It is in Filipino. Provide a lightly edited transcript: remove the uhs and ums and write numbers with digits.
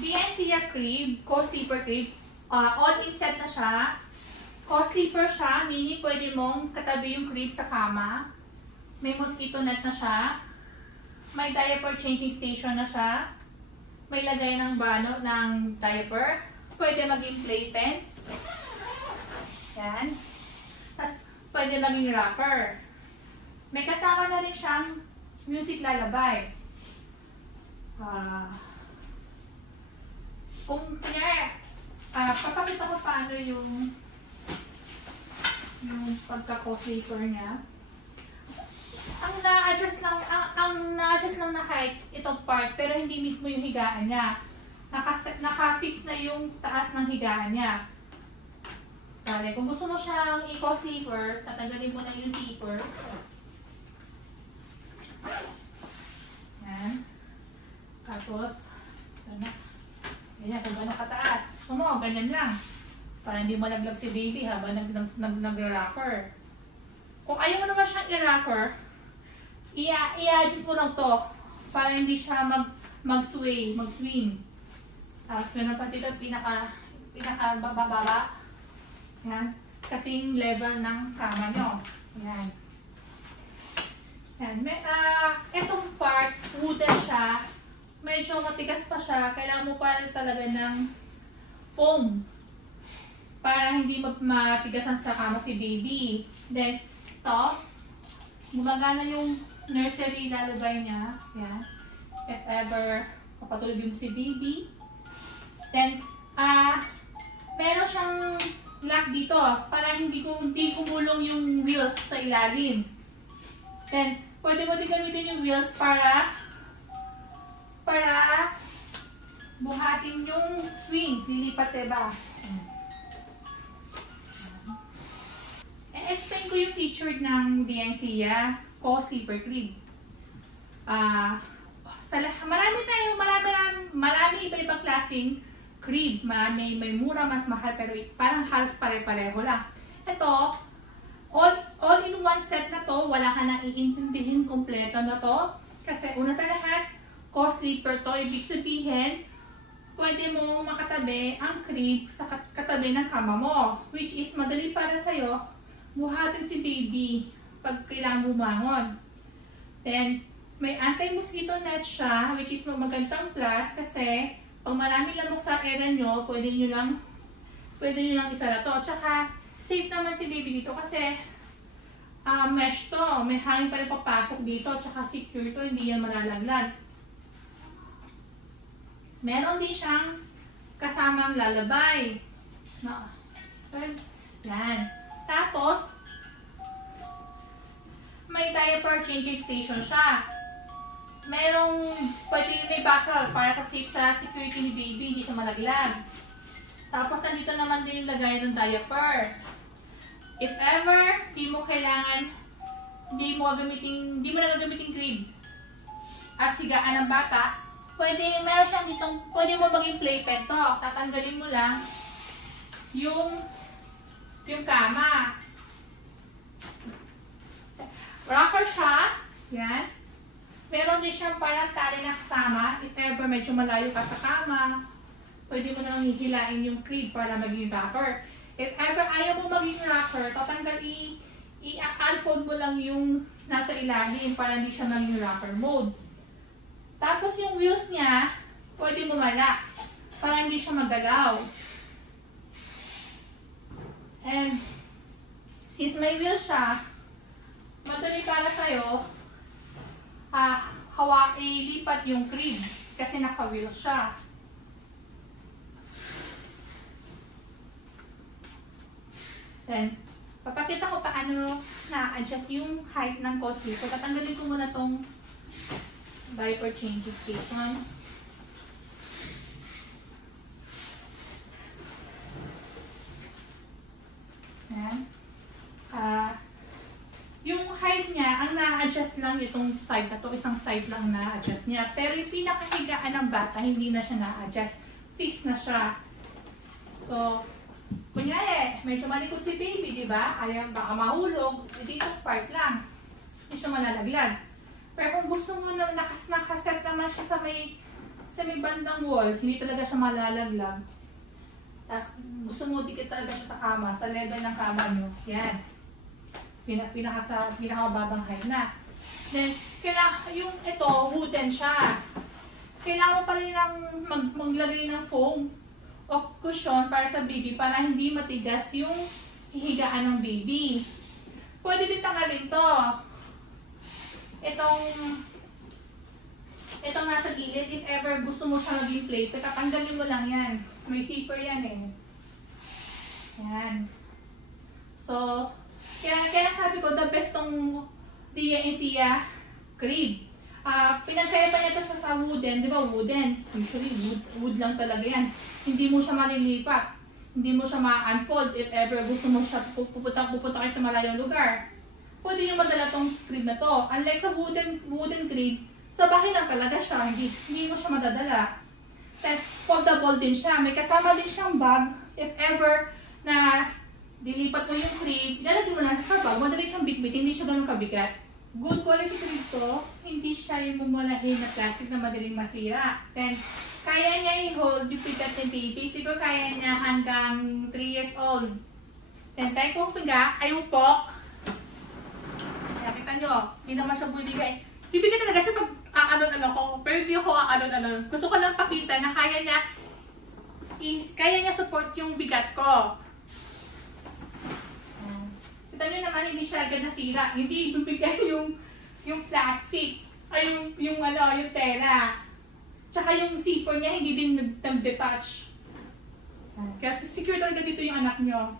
DNCya crib, co-sleeper crib, all-in set na siya. Co-sleeper siya, meaning pwede mong katabi yung crib sa kama. May mosquito net na siya. May diaper changing station na siya. May lagay ng diaper. Pwede maging playpen. Yan. Tapos, pwede maging wrapper. May kasama na rin siyang music lullaby. Kung kanya, papakita ko paano yung pagka-co-sleeper niya. Ang na-adjust lang na height itong part, pero hindi mismo yung higaan niya. Naka-fix na yung taas ng higaan niya. Kung gusto mo siyang i-co-sleeper, tatanggalin mo na yung zipper. Yan. Tapos, ganyan, kung gano'n kataas. Gusto mo, ganyan lang. Para hindi malaglag si baby habang nag-rocker. Kung ayaw mo naman siyang i-rocker, i-adjust mo lang to para hindi siya mag-sway, mag-swing. Tapos gano'n pa dito, pinaka-bababa. Yan. Kasing level ng kama nyo. Yan. Yan. Itong part, wooden siya. Medyo matigas pa siya. Kailangan mo pa rin talaga ng foam para hindi matigasan sa kama si baby. Then, ito, gumagana yung nursery lullaby niya. Yan. If ever kapatulog yung si baby. Then, meron siyang lock dito para hindi kumulong yung wheels sa ilalim. Then, pwede mo din gamitin yung wheels para buhatin yung swing, lilipat sa iba. I-explain ko yung feature ng DNCya co-sleeper crib. Marami iba-ibang klaseng crib. May mura, mas mahal, pero parang halos pare-pareho lang. Ito, all in one set na to, wala ka nang iintindihin kompleto na to. Kasi una sa lahat, co-sleeper to, ibig sabihin, pwede mo makatabi ang crib sa katabi ng kama mo. Which is madali para sa'yo, buhatin si baby pag kailangan bumangon. Then, may anti-mosquito net siya, which is magandang plus kasi pag marami lamok sa area nyo, pwede nyo lang isara to. Tsaka, safe naman si baby dito kasi mesh to, may hangin pa rin papasok dito, tsaka secure to, hindi yan malalaglag. Meron din siyang kasamang lullaby. Yan. Tapos, may diaper changing station siya. Pwede may backup para safe sa security ni baby, hindi siya malaglag. Tapos, nandito naman din yung lagay ng diaper. If ever, hindi mo na gagamitin crib as higaan ng bata, meron siyang ditong, pwede mo maging playpen to. Tatanggalin mo lang yung kama. Rocker siya. Yan. Meron din siyang parang tali na kasama. If ever medyo malayo ka sa kama, pwede mo nang hihilain yung crib para maging rocker. If ever ayaw mo maging rocker, i-unfold mo lang yung nasa ilalim para hindi siya maging rocker mode. Tapos yung wheels niya, pwede mo malak para hindi siya magalaw. And since may wheels siya, madali para sa'yo ilipat yung crib kasi naka-wheels siya. Then, papakita ko paano na-adjust yung height ng co-sleeper. So, tatanggalin ko muna tong diaper changing station. Ayan. Yung height niya, ang na-adjust lang itong side na to, isang side lang na-adjust niya. Pero yung pinakahigaan ng bata, hindi na siya na-adjust. Fixed na siya. So, kunyari, medyo malikot si baby, di ba? Ayaw, baka mahulog, dito part lang. Hindi siya malalaglag. Pero kung gusto mo na nakaset naman siya sa may bandang wall, hindi talaga siya malalaglag. Tapos gusto mo dikit talaga siya sa kama, sa level ng kama nyo. Yan. Pinakababang height na. Then, yung ito, wooden siya. Kailangan mo pa rin maglagay ng foam o cushion para sa baby para hindi matigas yung hihigaan ng baby. Pwede din tanggalin to. Itong nasa gilid, if ever gusto mo siya maging plate, tatanggalin mo lang yan. May zipper yan eh. Yan. So, kaya sabi ko, the best tong Dia Encea crib. Pinagkaya pa niya ito sa wooden, di ba wooden? Usually wood lang talaga yan. Hindi mo siya malilipat. Hindi mo siya ma-unfold if ever gusto mo siya pupunta kayo sa malayong lugar. Pwede nyo madala tong crib na to. Unlike sa wooden crib, sa bahay lang talaga siya, hindi mo siya madadala. Then, foldable din siya. May kasama din siyang bag. If ever na dilipat mo yung crib, lalagyan mo lang sa bag, madali siyang bitbit, hindi siya ganun kabigat. Good quality crib to, hindi siya yung mumulahin na plastic na madaling masira. Then, kaya niya i-hold yung pigat ng baby. Siguro kaya niya hanggang 3 years old. Then, tayo kong piga, ayun po. Nakita nyo, hindi naman siya bumibigay. Bibigay talaga siya pag aanon ko, pero hindi ako aanon. Gusto ko lang pakita na kaya niya support yung bigat ko. Kita nyo naman, hindi siya agad nasira. Hindi ibibigay yung plastic, ay yung tela. Tsaka yung zipper niya, hindi din nag-detach. Kaya secure talaga dito yung anak nyo.